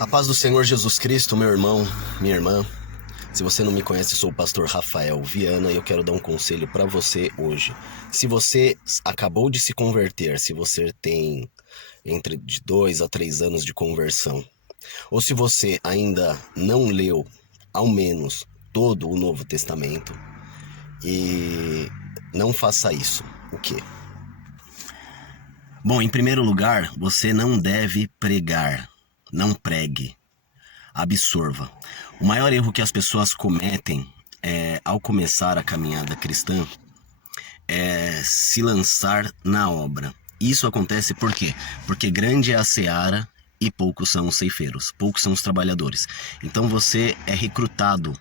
A paz do Senhor Jesus Cristo, meu irmão, minha irmã. Se você não me conhece, sou o pastor Rafael Viana e eu quero dar um conselho para você hoje. Se você acabou de se converter, se você tem entre de 2 a 3 anos de conversão, ou se você ainda não leu ao menos todo o Novo Testamento, e não faça isso. O quê? Bom, em primeiro lugar, você não deve pregar. Não pregue. Absorva. O maior erro que as pessoas cometem ao começar a caminhada cristã é se lançar na obra. Isso acontece por quê? Porque grande é a seara e poucos são os ceifeiros, poucos são os trabalhadores. Então você é recrutado.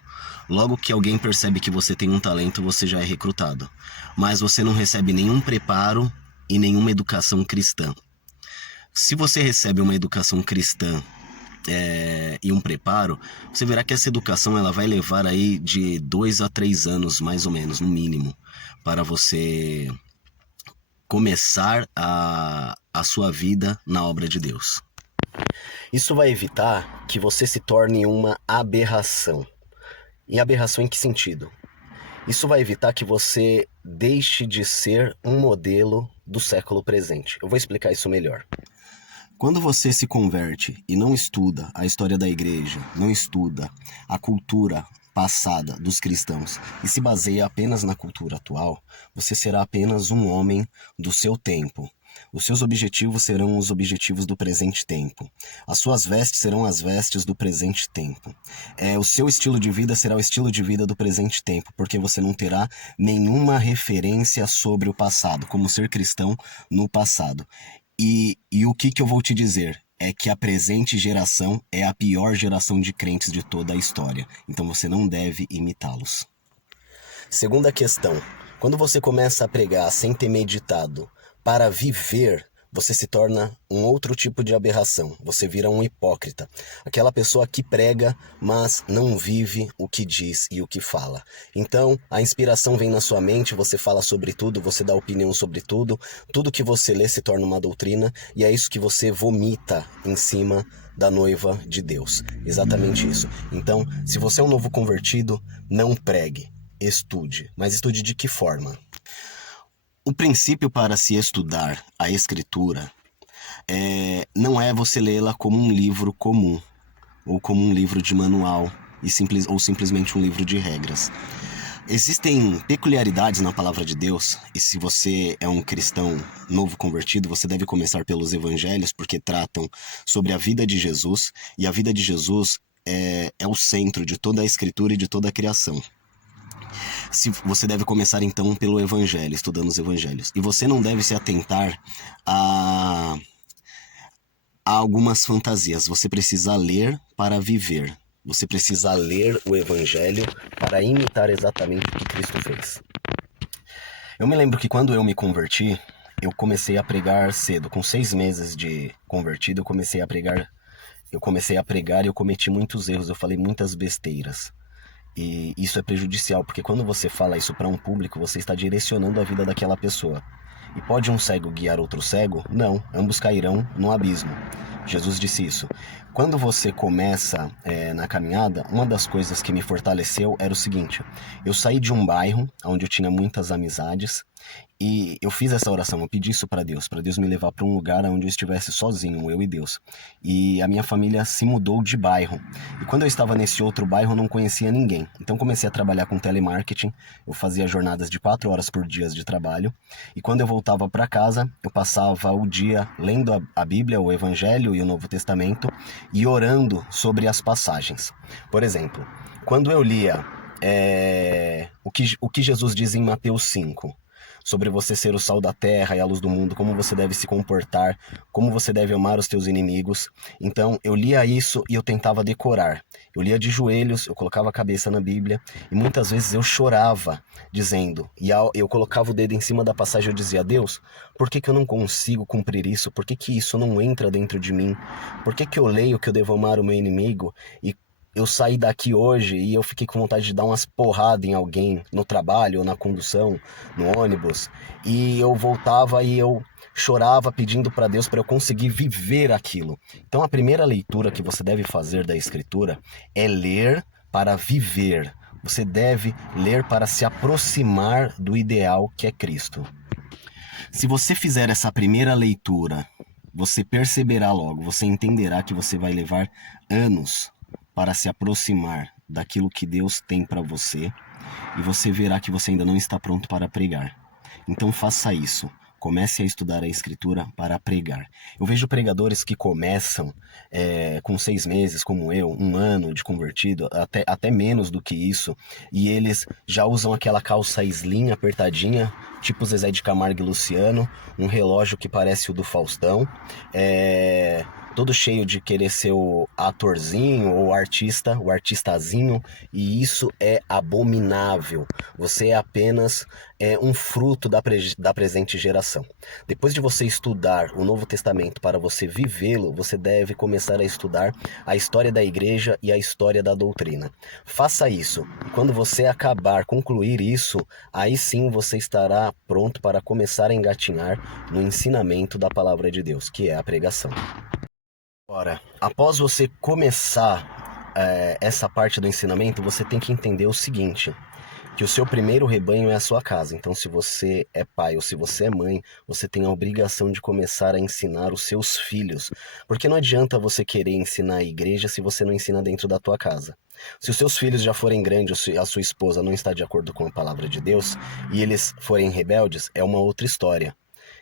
Logo que alguém percebe que você tem um talento, você já é recrutado. Mas você não recebe nenhum preparo e nenhuma educação cristã. Se você recebe uma educação cristã e um preparo, você verá que essa educação ela vai levar aí de 2 a 3 anos, mais ou menos, no mínimo, para você começar a sua vida na obra de Deus. Isso vai evitar que você se torne uma aberração. E aberração em que sentido? Isso vai evitar que você deixe de ser um modelo do século presente. Eu vou explicar isso melhor. Quando você se converte e não estuda a história da igreja, não estuda a cultura passada dos cristãos e se baseia apenas na cultura atual, você será apenas um homem do seu tempo. Os seus objetivos serão os objetivos do presente tempo. As suas vestes serão as vestes do presente tempo. O seu estilo de vida será o estilo de vida do presente tempo, porque você não terá nenhuma referência sobre o passado, como ser cristão no passado. E o que eu vou te dizer é que a presente geração é a pior geração de crentes de toda a história. Então você não deve imitá-los. Segunda questão. Quando você começa a pregar sem ter meditado para viver, você se torna um outro tipo de aberração. Você vira um hipócrita. Aquela pessoa que prega, mas não vive o que diz e o que fala. Então, a inspiração vem na sua mente, você fala sobre tudo, você dá opinião sobre tudo. Tudo que você lê se torna uma doutrina e é isso que você vomita em cima da noiva de Deus. Exatamente isso. Então, se você é um novo convertido, não pregue. Estude. Mas estude de que forma? O princípio para se estudar a Escritura não é você lê-la como um livro comum, ou como um livro de manual, ou simplesmente um livro de regras. Existem peculiaridades na palavra de Deus, e se você é um cristão novo convertido, você deve começar pelos evangelhos, porque tratam sobre a vida de Jesus, e a vida de Jesus é o centro de toda a Escritura e de toda a criação. Você deve começar então pelo Evangelho, estudando os Evangelhos. E você não deve se atentar a algumas fantasias. Você precisa ler para viver. Você precisa ler o Evangelho para imitar exatamente o que Cristo fez. Eu me lembro que quando eu me converti, eu comecei a pregar cedo. Com 6 meses de convertido, eu comecei a pregar e eu cometi muitos erros. Eu falei muitas besteiras. E isso é prejudicial, porque quando você fala isso para um público, você está direcionando a vida daquela pessoa. E pode um cego guiar outro cego? Não, ambos cairão no abismo. Jesus disse isso. Quando você começa na caminhada, uma das coisas que me fortaleceu era o seguinte: eu saí de um bairro onde eu tinha muitas amizades e eu fiz essa oração, eu pedi isso para Deus me levar para um lugar onde eu estivesse sozinho, eu e Deus. E a minha família se mudou de bairro. E quando eu estava nesse outro bairro, eu não conhecia ninguém. Então comecei a trabalhar com telemarketing, eu fazia jornadas de 4 horas por dia de trabalho. E quando eu voltava para casa, eu passava o dia lendo a Bíblia, o Evangelho e o Novo Testamento e orando sobre as passagens. Por exemplo, quando eu lia o que Jesus diz em Mateus 5, sobre você ser o sal da terra e a luz do mundo, como você deve se comportar, como você deve amar os teus inimigos. Então eu lia isso e eu tentava decorar. Eu lia de joelhos, eu colocava a cabeça na Bíblia e muitas vezes eu chorava dizendo, e eu colocava o dedo em cima da passagem e eu dizia: Deus, por que eu não consigo cumprir isso? Por que isso não entra dentro de mim? Por que eu leio que eu devo amar o meu inimigo e eu saí daqui hoje e eu fiquei com vontade de dar umas porradas em alguém no trabalho ou na condução, no ônibus, e eu voltava e eu chorava pedindo para Deus para eu conseguir viver aquilo. Então a primeira leitura que você deve fazer da Escritura é ler para viver. Você deve ler para se aproximar do ideal que é Cristo. Se você fizer essa primeira leitura, você perceberá logo, você entenderá que você vai levar anos para se aproximar daquilo que Deus tem para você, e você verá que você ainda não está pronto para pregar. Então faça isso. Comece a estudar a Escritura para pregar. Eu vejo pregadores que começam com 6 meses, como eu, 1 ano de convertido, até menos do que isso, e eles já usam aquela calça slim apertadinha, tipo Zezé de Camargo e Luciano, um relógio que parece o do Faustão, todo cheio de querer ser o atorzinho ou o artistazinho, e isso é abominável. Você é apenas um fruto da presente geração. Depois de você estudar o Novo Testamento para você vivê-lo, você deve começar a estudar a história da igreja e a história da doutrina. Faça isso. E quando você concluir isso, aí sim você estará pronto para começar a engatinhar no ensinamento da palavra de Deus, que é a pregação. Ora, após você começar essa parte do ensinamento, você tem que entender o seguinte, que o seu primeiro rebanho é a sua casa. Então, se você é pai ou se você é mãe, você tem a obrigação de começar a ensinar os seus filhos. Porque não adianta você querer ensinar a igreja se você não ensina dentro da tua casa. Se os seus filhos já forem grandes, a sua esposa não está de acordo com a palavra de Deus, e eles forem rebeldes, é uma outra história.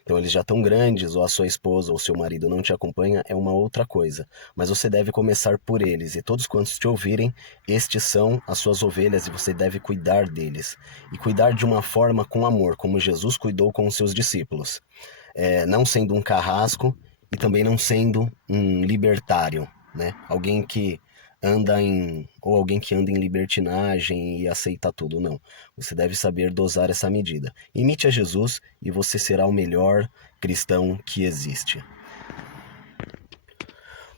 Então eles já estão grandes, ou a sua esposa ou seu marido não te acompanha, é uma outra coisa. Mas você deve começar por eles, e todos quantos te ouvirem, estes são as suas ovelhas, e você deve cuidar deles. E cuidar de uma forma com amor, como Jesus cuidou com os seus discípulos. Não sendo um carrasco e também não sendo um libertário, né? Alguém que anda em libertinagem e aceita tudo, não. Você deve saber dosar essa medida. Imite a Jesus e você será o melhor cristão que existe.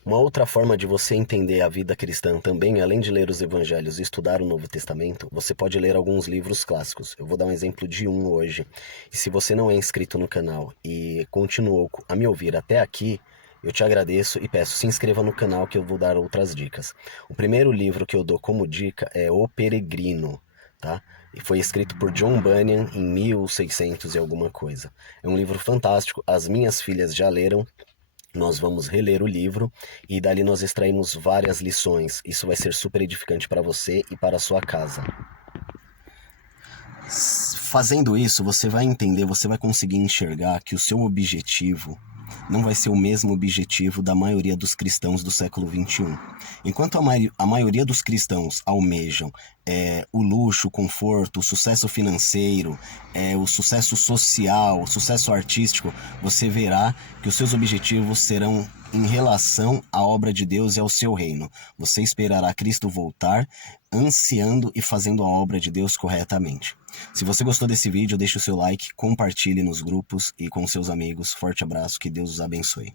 Uma outra forma de você entender a vida cristã também, além de ler os evangelhos e estudar o Novo Testamento, você pode ler alguns livros clássicos. Eu vou dar um exemplo de um hoje. E se você não é inscrito no canal e continuou a me ouvir até aqui, eu te agradeço e peço, se inscreva no canal que eu vou dar outras dicas. O primeiro livro que eu dou como dica é O Peregrino, tá? E foi escrito por John Bunyan em 1600 e alguma coisa. É um livro fantástico, as minhas filhas já leram. Nós vamos reler o livro e dali nós extraímos várias lições. Isso vai ser super edificante para você e para a sua casa. Fazendo isso, você vai entender, você vai conseguir enxergar que o seu objetivo não vai ser o mesmo objetivo da maioria dos cristãos do século XXI. Enquanto a maioria dos cristãos almejam o luxo, o conforto, o sucesso financeiro, o sucesso social, o sucesso artístico, você verá que os seus objetivos serão em relação à obra de Deus e ao seu reino. Você esperará Cristo voltar, ansiando e fazendo a obra de Deus corretamente. Se você gostou desse vídeo, deixe o seu like, compartilhe nos grupos e com seus amigos. Forte abraço, que Deus os abençoe.